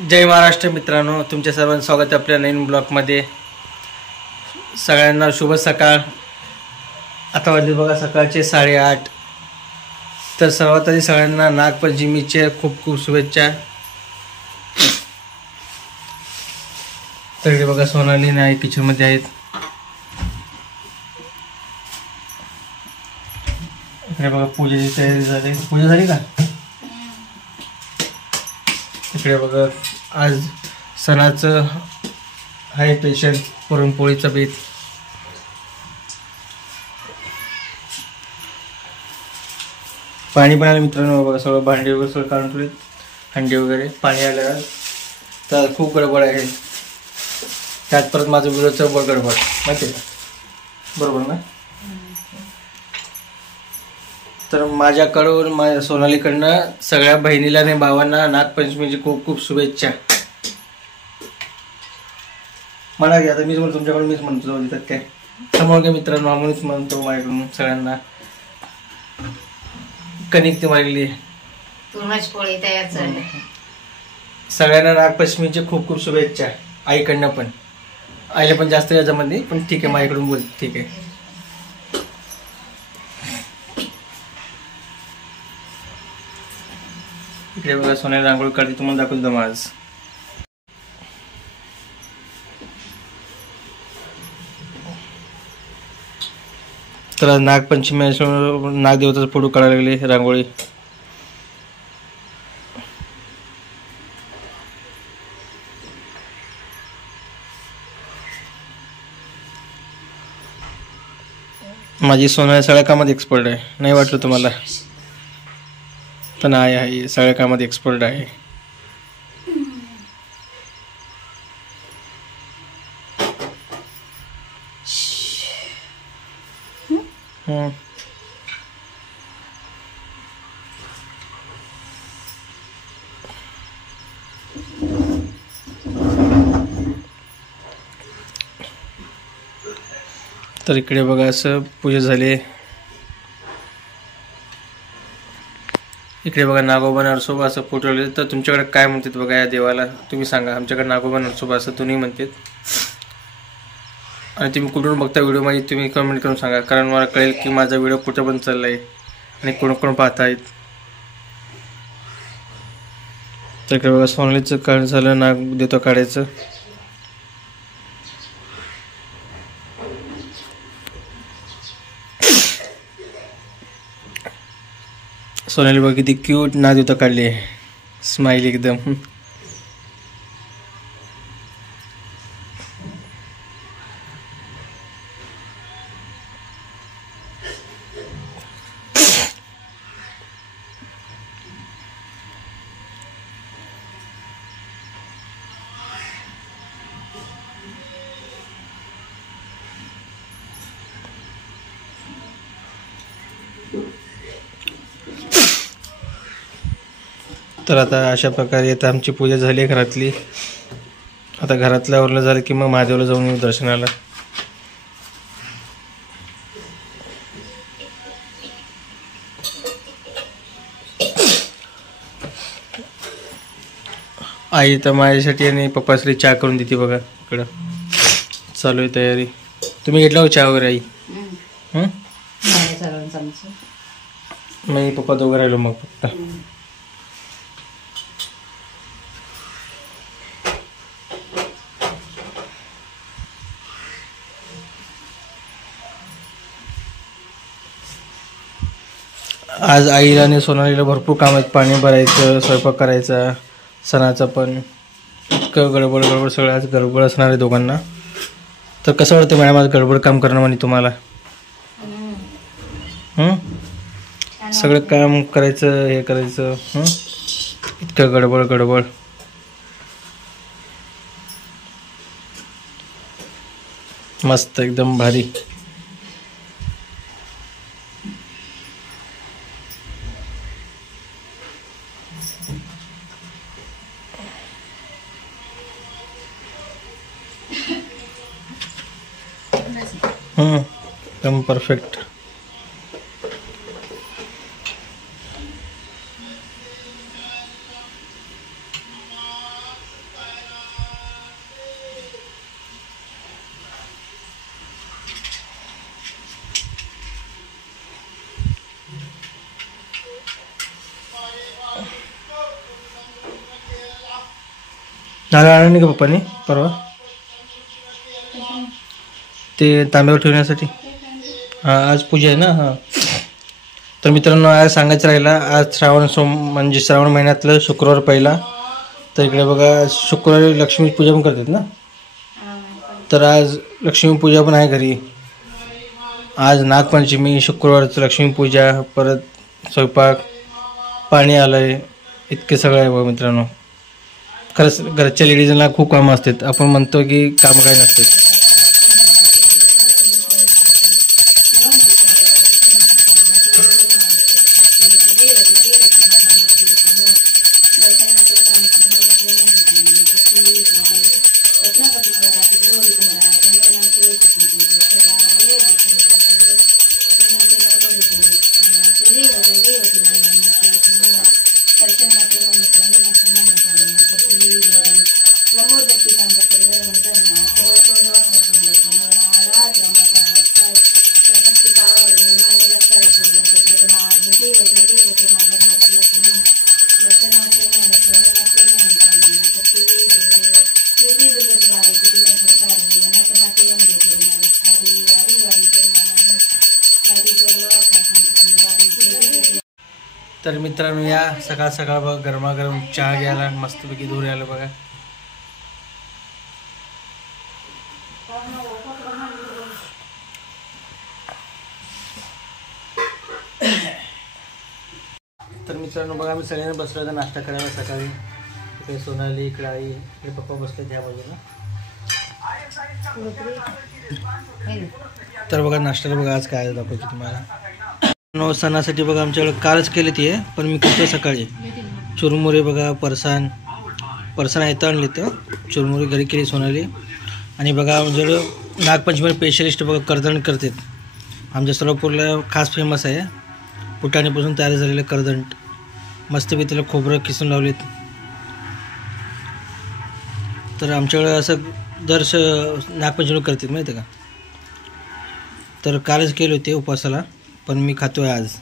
जय महाराष्ट्र मित्रांनो, तुमच्या सर्वांचं स्वागत आहे आपल्या नवीन ब्लॉगमध्ये। सगळ्यांना शुभ सकाळ। आता वाजले बघा सकाळचे 8:30। तर सर्वात आधी सगळ्यांना नागपंचमीच्या खूप खूप शुभेच्छा। तर बघा सोनाली नाही किचनमध्ये आहेत। इकडे बघा पूजेची तयारी झाली। पूजा झाली का? इकडे बघा आज सणाचं आहे स्पेशल पुरणपोळीचा बेत। पाणी पण आलं मित्रांनो, बघा सगळं भांडी वगैरे सगळं काढून ठेवले, हंडी वगैरे पाणी आलं तर खूप गडबड आहे। त्यात परत माझं व्हिडिओचं गडबड माहिती आहे का? बरोबर ना? तर माझ्याकडून माझ्या सोनालीकडनं सगळ्या बहिणीला आणि भावांना नागपंचमीची खूप खूप शुभेच्छा। मला घ्या आता मीच म्हणतो, तुमच्याकडून मीच म्हणतो त्यात काय समोर काय मित्रांनो, म्हणूनच म्हणतो माझ्याकडून सगळ्यांना कणिक ती मागली पोळी तयार झाली। सगळ्यांना नागपंचमीची खूप खूप शुभेच्छा। आईकडनं पण, आईला पण जास्त याच्यामध्ये पण ठीक आहे, माझ्याकडून बोल ठीक आहे। इकडे बघा सोन्याला रांगोळी काढते, तुम्हाला दाखवतो मग आज। तर आज नागपंचमी नागदेवताचा फोटो काढायला लागले रांगोळी। माझी सोना सगळ्या कामात एक्सपर्ट आहे, नाही वाटलं तुम्हाला? पण आहे सगळ्या कामात एक्सपर्ट आहे। तर इकडे बघा असं पूजा झाली। इकडे बघा नागोबा नरसोबा असं फोटो ठेवले। तर तुमच्याकडे काय म्हणतात बघा या देवाला, तुम्ही सांगा। आमच्याकडे नागोबा नरसोबा असं तुम्ही म्हणतात, आणि तुम्ही कुठून बघता व्हिडिओ माझी तुम्ही कमेंट करून सांगा, कारण मला कळेल की माझा व्हिडिओ कुठं पण चाललाय आणि कोण कोण पाहत आहेत। तर इकडे बघा सोनालीचं काढ झालं, नाग देतो काढायचं। सोनाली बघा किती क्यूट नाग देवता काढली आहे, स्माइल एकदम। तर आता अशा प्रकारे आता आमची पूजा झाली आहे घरातली। आता घरातल्यावरलं झालं की मग महादेवला जाऊन येऊ दर्शनाला। आई तर माझ्यासाठी आणि पप्पासाठी चहा करून देते बघा। इकडं चालू आहे तयारी। तुम्ही घेतला हो चहा वगैरे आई? मी पप्पा दोघं राहिलो मग फक्त। आज आईला आणि सोनालीला भरपूर काम आहेत, पाणी भरायचं, स्वयंपाक करायचा, सणाचं पण इतकं गडबड गडबड सगळं आज गडबड असणार आहे दोघांना। तर कसं वाटतं मॅडम आज गडबड काम करणं म्हणे तुम्हाला? सगळं काम करायचं, हे करायचं, इतकं गडबड गडबड। मस्त एकदम भारी। एकदम परफेक्ट। नारळ आणला नाही का पप्पाने परवा ते तांब्यावर ठेवण्यासाठी? हां आज पूजा आहे ना. हां तर मित्रांनो आज सांगायचं राहिला, आज म्हणजे श्रावण महिन्यातलं शुक्रवार पहिला. तर इकडे बघा शुक्रवारी लक्ष्मी पूजा पण करतात ना, तर आज लक्ष्मी पूजा पण आहे घरी. आज नागपंचमी, शुक्रवारचं लक्ष्मी पूजा, परत स्वयंपाक, पाणी आलं आहे, इतके सगळं आहे बघा मित्रांनो. खरंच घरच्या लेडीजला खूप कामं असतात. आपण म्हणतो की कामं काही नसतात. तर मित्रांनो या सकाळ सकाळ बघा गरमागरम चहा घ्यायला मस्तपैकी दूर यायला बघा. तर मित्रांनो बघा मी सगळ्यांना बसलो होतो नाश्ता करायला सकाळी. इकडे सोनाली, इकडे आई, इकडे पप्पा बसले त्या बाजूला. तर बघा नाश्त्याला बघा आज काय दाखवतो तुम्हाला. सणासाठी बघा आमच्याकडे कालच केले ते, पण मी करतो सकाळी चुरमुरे बघा, फरसाण येतं आणले तर चुरमुरे घरी केली सोनाली. आणि बघा आमच्याकडं नागपंचमी स्पेशलिस्ट बघा करदंड करतात. आमच्या सोलापूरला खास फेमस आहे, फुटाण्यापासून तयार झालेलं करदंड. मस्तपैकी त्याला खोबरं किसून लावलेत. तर आमच्याकडं असं नागपंचमी करतात माहिती आहे का. तर कालच केले होते उपवासाला, पण मी खातोय आज.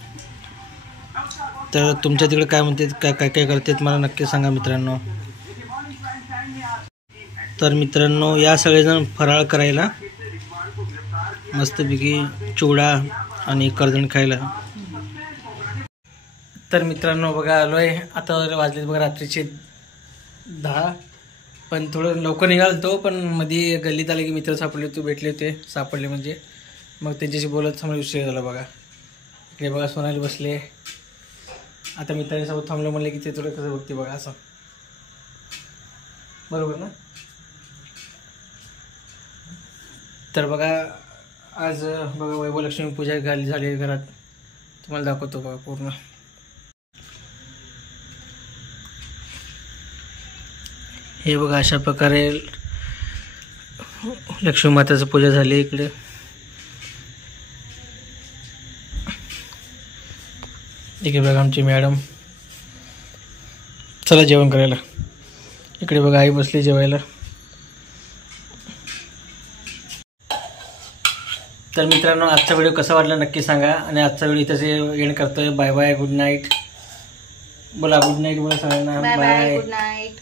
तर तुमच्या तिकडे काय म्हणतात, काय काय करतात मला नक्की सांगा मित्रांनो. तर मित्रांनो या सगळेजण फराळ करायला मस्तपैकी चिवडा आणि करदंड खायला. तर मित्रांनो बघा आलोय, आता वाजलेत बघा रात्रीचे 10. पण थोडं लवकर निघालतो, पण मध्ये गल्लीत आले की मित्र भेटले होते सापडले म्हणजे. मग त्यांच्याशी बोलत समोर विषय झाला बघा. इकडे बघा सोनाली बसले. आता मित्रांसोबत थांबलं म्हणले की ते थोडं कसं बघते बघा असं, बरोबर ना. तर बघा आज बघा वैभवलक्ष्मी पूजा झाली घरात, तुम्हाला दाखवतो बघा पूर्ण. हे बघा अशा प्रकारे लक्ष्मी माताची पूजा झाली इकडे. इकडे बघा आमची मॅडम, चला जेवण करायला. इकडे बघा आई बसली जेवायला. तर मित्रांनो आजचा व्हिडिओ कसा वाटला नक्की सांगा. आणि आजचा व्हिडिओ इथंच एंड करतोय. Bye bye, good night. बोला गुड नाईट बोला सगळ्यांना. Bye bye, good night.